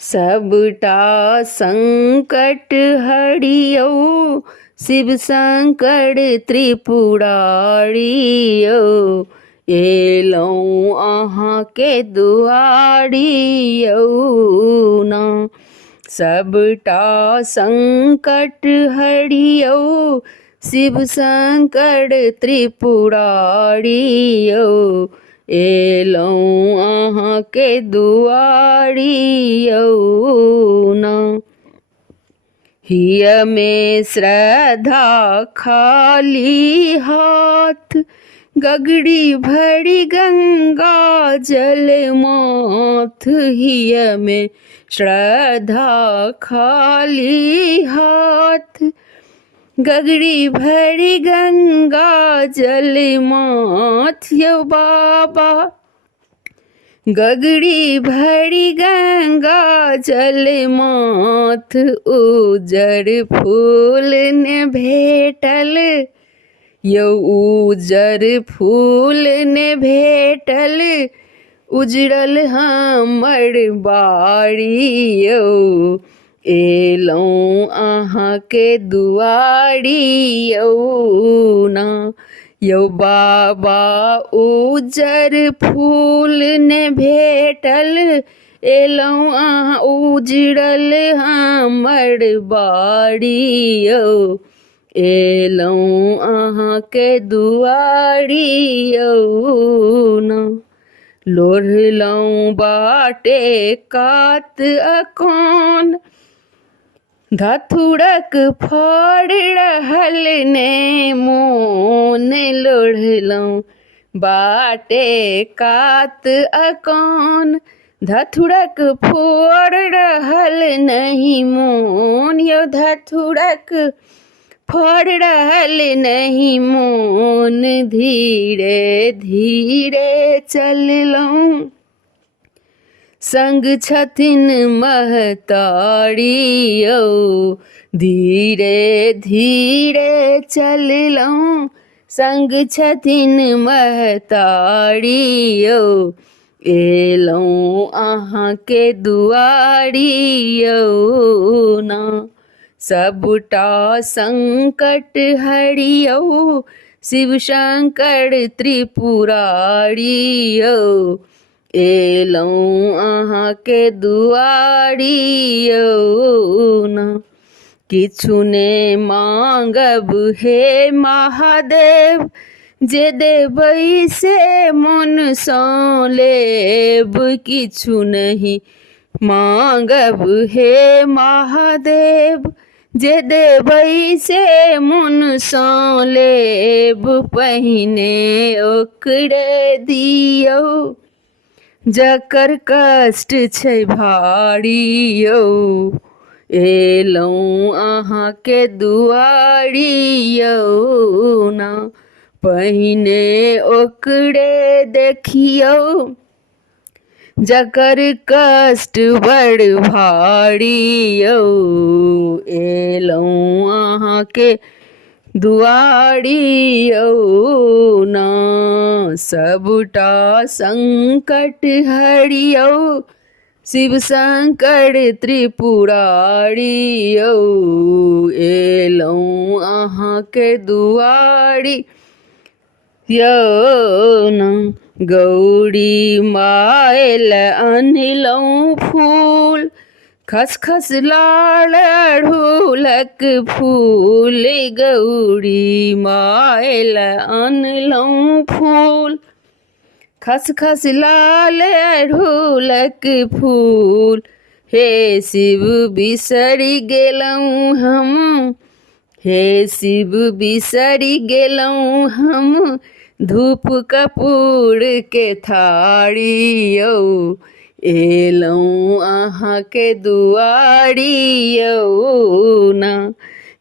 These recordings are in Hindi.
सबटा संकट हरियौ शिव शंकर त्रिपुरारी यौ। एलौं अहाँके दुआरी यौ ना। सबटा संकट हरियौ शिव शंकर त्रिपुरारी यौ। एलौं अहाँके दुआरी यौ ना। हिय में श्रद्धा खाली हाथ गगड़ी भरी गंगा जल माथ। हिय में श्रद्धा खाली हाथ गगड़ी भरी गंगा जल माथ यौ बाबा। गगड़ी भरी गंगा जल माथ उजर फूल ने भेटल यौ। उजर फूल ने भेटल उजड़ल हमर बाड़ी यौ। एलौं अहाँके दुआरी यौ ना। यौ बाबा उजर फूल ने भेटल एलौं अहाँ उजड़ल हमर बाड़ी यौ। एलौं अहाँके दुआरी यौ ना। लोढ़लौं बाटे कात अकान धथुरक फड़ रहल ने मोन। लोढ़लौं बाटे कात अकान धथुरक फोड़ रहल नहीं मोन यौ। धथुरक फोड़ रहल नहीं मोन। धीरे धीरे चललौं संग छथिन महतारी यौ। धीरे धीरे चललौं संग छथिन महतारी यौ। एलौं अहाँके दुआरी यौ ना। सबटा संकट हरियौ शिव शंकर त्रिपुरारी यौ। एलौं अहाँके दुआरी यौ ना। किछु ने मांगब हे महादेव जे देबै से मन सँ लेब। किछु नहीं मांगब हे महादेव जे देबै से मन सँ लेब। पहिने ओकरे दियौ जकर कष्ट छै भारी यौ। एलौं अहाँके दुआरी यौ ना। पहिने ओकरे देखियौ जकर कष्ट बड़ भारी यौ। एलौं अहाँके दुआरी यौ ना। सबटा संकट हरियौ शिव शंकर त्रिपुरारी यौ। एलौं अहाँके दुआरी यौ ना। गौरी माय ले अनलौं फूल खसखस लाल अड़हुलक फूल। गौरी माय ले अनलौं फूल खसखस लाल अड़हुलक फूल। हे शिव बिसरि गेलौं हम हे शिव बिसरि गेलौं हम धूप कपूर के थारी यौ। एलौं अहाँके दुआरी यौ ना।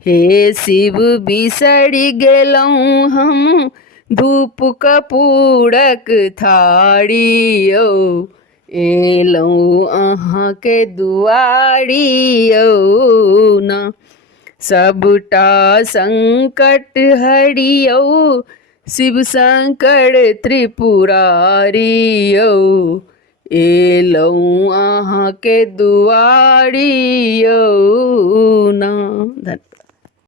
हे शिव बिसरि गेलौं हम धूप कपूरक थारी यौ। एलौं अहाँके दुआरी यौ ना। सबटा संकट हरियौ शिव शंकर त्रिपुरारी यौ। एलऊँ अहाँ के दुआरी यौ ना। धन्यवाद।